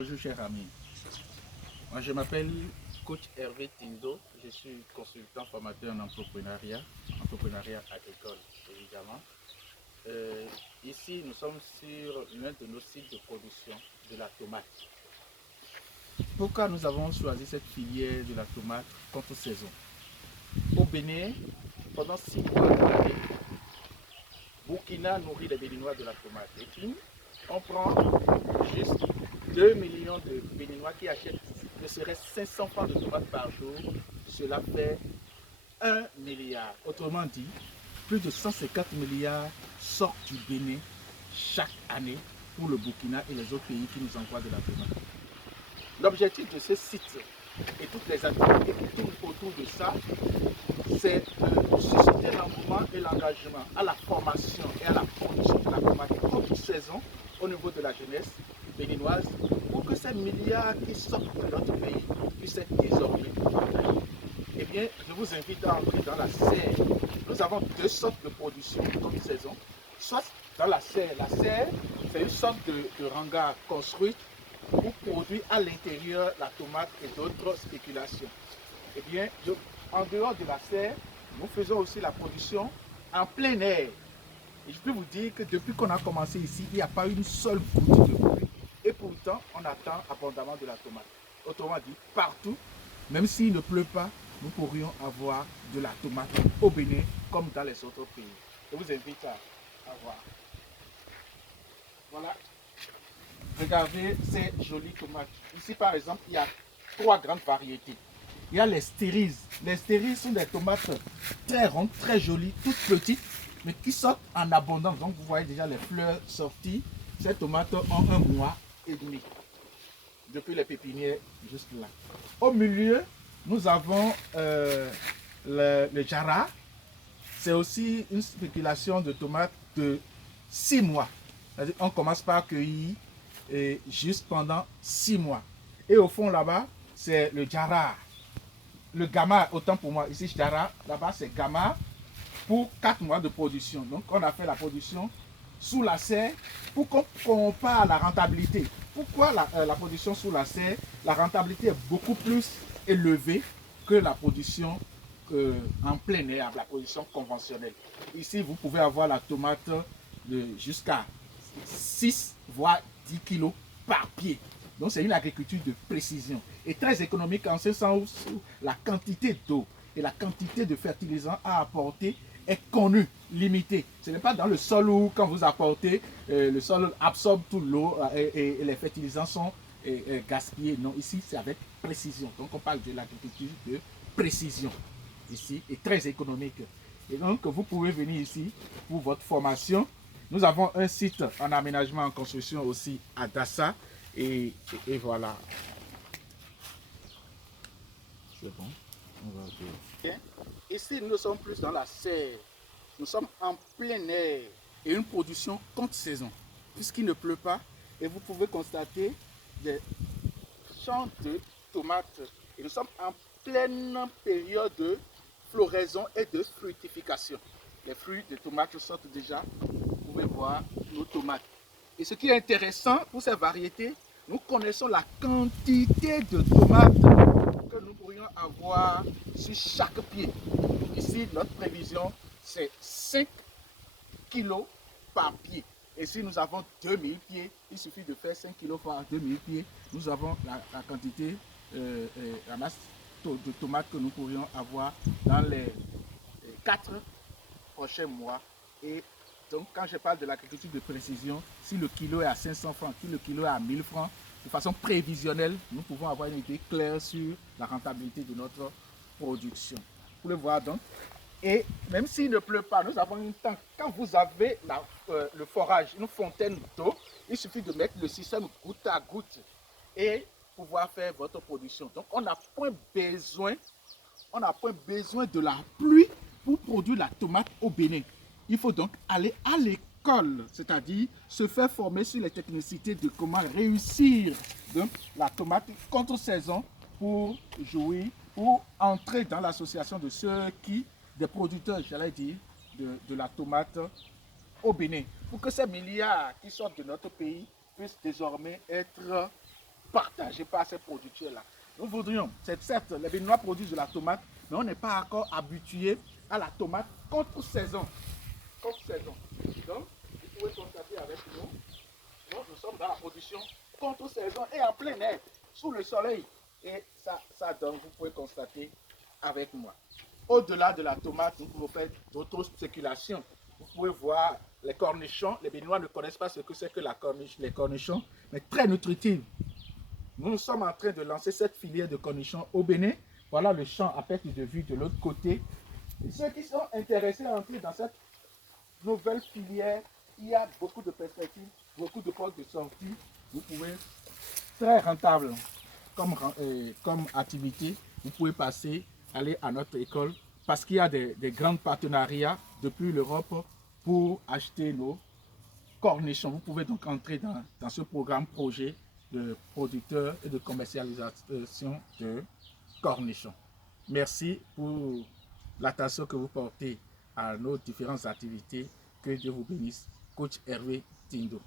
Bonjour cher ami, moi je m'appelle coach Hervé Tindo, je suis consultant formateur en entrepreneuriat agricole évidemment. Ici nous sommes sur l'un de nos sites de production de la tomate. Pourquoi nous avons choisi cette filière de la tomate contre saison? Au Bénin, pendant 6 mois de l'année, Burkina nourrit les Béninois de la tomate. Et puis, on prend juste 2 millions de Béninois qui achètent ne serait-ce 500 francs de tomates par jour. Cela fait 1 milliard. Autrement dit, plus de 150 milliards sortent du Bénin chaque année pour le Burkina et les autres pays qui nous envoient de la tomate. L'objectif de ce site et toutes les activités qui tournent autour de ça, c'est de susciter l'engouement et l'engagement à la formation et à la production de la tomate contre saison au niveau de la jeunesse béninoise pour que ces milliards qui sortent de notre pays puissent être désormais partagés. Eh bien, je vous invite à entrer dans la serre. Nous avons deux sortes de production contre saison. Soit dans la serre. La serre, c'est une sorte de hangar construit pour produire à l'intérieur la tomate et d'autres spéculations. Eh bien, en dehors de la serre, nous faisons aussi la production en plein air. Et je peux vous dire que depuis qu'on a commencé ici, il n'y a pas une seule goutte de pluie. Et pourtant, on attend abondamment de la tomate. Autrement dit, partout, même s'il ne pleut pas, nous pourrions avoir de la tomate au Bénin comme dans les autres pays. Je vous invite à voir. Voilà. Regardez ces jolies tomates. Ici, par exemple, il y a 3 grandes variétés. Il y a les stérises. Les stérises sont des tomates très rondes, très jolies, toutes petites, mais qui sortent en abondance. Donc, vous voyez déjà les fleurs sorties. Ces tomates ont 1 mois et demi depuis les pépinières juste là. Au milieu, nous avons le Jara. C'est aussi une spéculation de tomates de 6 mois. C'est-à-dire on commence par cueillir juste pendant 6 mois. Et au fond là-bas, c'est le Jara. Le Gamma, autant pour moi, ici Jara, là-bas c'est Gamma pour 4 mois de production. Donc on a fait la production sous la serre pour qu'on compare la rentabilité. Pourquoi la production sous la serre? La rentabilité est beaucoup plus élevée que la production en plein air, la production conventionnelle. Ici, vous pouvez avoir la tomate jusqu'à 6 voire 10 kilos par pied. Donc c'est une agriculture de précision et très économique en ce sens où la quantité d'eau et la quantité de fertilisants à apporter est connue, limitée. Ce n'est pas dans le sol où quand vous apportez, le sol absorbe toute l'eau et les fertilisants sont gaspillés. Non, ici c'est avec précision. Donc on parle de l'agriculture de précision ici et très économique. Et donc vous pouvez venir ici pour votre formation. Nous avons un site en aménagement en construction aussi à Dassa. Et voilà. C'est bon. On va bien. Ici, nous sommes plus dans la serre. Nous sommes en plein air et une production contre saison, puisqu'il ne pleut pas. Et vous pouvez constater des champs de tomates. Et nous sommes en pleine période de floraison et de fructification. Les fruits de tomates sortent déjà. Vous pouvez voir nos tomates. Et ce qui est intéressant pour ces variétés, nous connaissons la quantité de tomates que nous pourrions avoir sur chaque pied. Ici, notre prévision, c'est 5 kilos par pied. Et si nous avons 2000 pieds, il suffit de faire 5 kilos par 2000 pieds. Nous avons la quantité, la masse de tomates que nous pourrions avoir dans les 4 prochains mois. Et donc, quand je parle de l'agriculture de précision, si le kilo est à 500 francs, si le kilo est à 1000 francs, de façon prévisionnelle, nous pouvons avoir une idée claire sur la rentabilité de notre production. Vous pouvez voir donc. Et même s'il ne pleut pas, nous avons une tank. Quand vous avez le forage, une fontaine d'eau, il suffit de mettre le système goutte à goutte et pouvoir faire votre production. Donc, on n'a point besoin de la pluie pour produire la tomate au Bénin. Il faut donc aller à l'école, c'est-à-dire se faire former sur les technicités de comment réussir donc, la tomate contre saison pour jouir, pour entrer dans l'association de ceux qui, des producteurs, j'allais dire, de la tomate au Bénin, pour que ces milliards qui sortent de notre pays puissent désormais être engagés par ces producteurs-là. Nous voudrions, c'est certes, les Béninois produisent de la tomate, mais on n'est pas encore habitué à la tomate contre saison. Contre saison. Donc, vous pouvez constater avec nous, nous sommes dans la production contre saison et en plein air, sous le soleil. Et ça donne, vous pouvez constater avec moi. Au-delà de la tomate, nous pouvons faire d'autres spéculations. Vous pouvez voir les cornichons. Les Béninois ne connaissent pas ce que c'est que les cornichons, mais très nutritifs. Nous sommes en train de lancer cette filière de cornichons au Bénin. Voilà le champ à perte de vue de l'autre côté. Et ceux qui sont intéressés à entrer dans cette nouvelle filière, il y a beaucoup de perspectives, beaucoup de portes de sortie. Vous pouvez, très rentable comme activité, vous pouvez passer, aller à notre école parce qu'il y a des grands partenariats depuis l'Europe pour acheter nos cornichons. Vous pouvez donc entrer dans ce programme projet de producteurs et de commercialisation de cornichons. Merci pour l'attention que vous portez à nos différentes activités. Que Dieu vous bénisse. Coach Hervé Tindo.